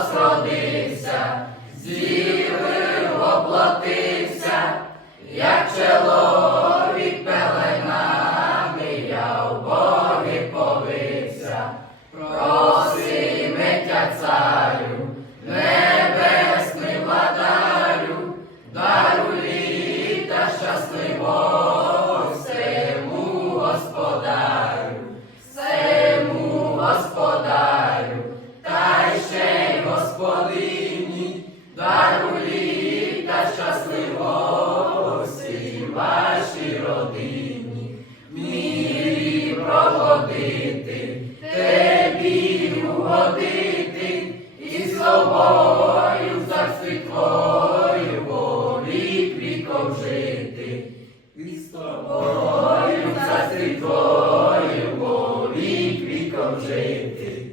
нас родився, зіви воплотився, як чоловік я у проси миття царю, небесний владарю, дару літа щасливо. Дару літа щасливого всій вашій родині, мірі проводити, тебі угодити і собою за світлою волі віком і з тобою за світлою волі віком жити.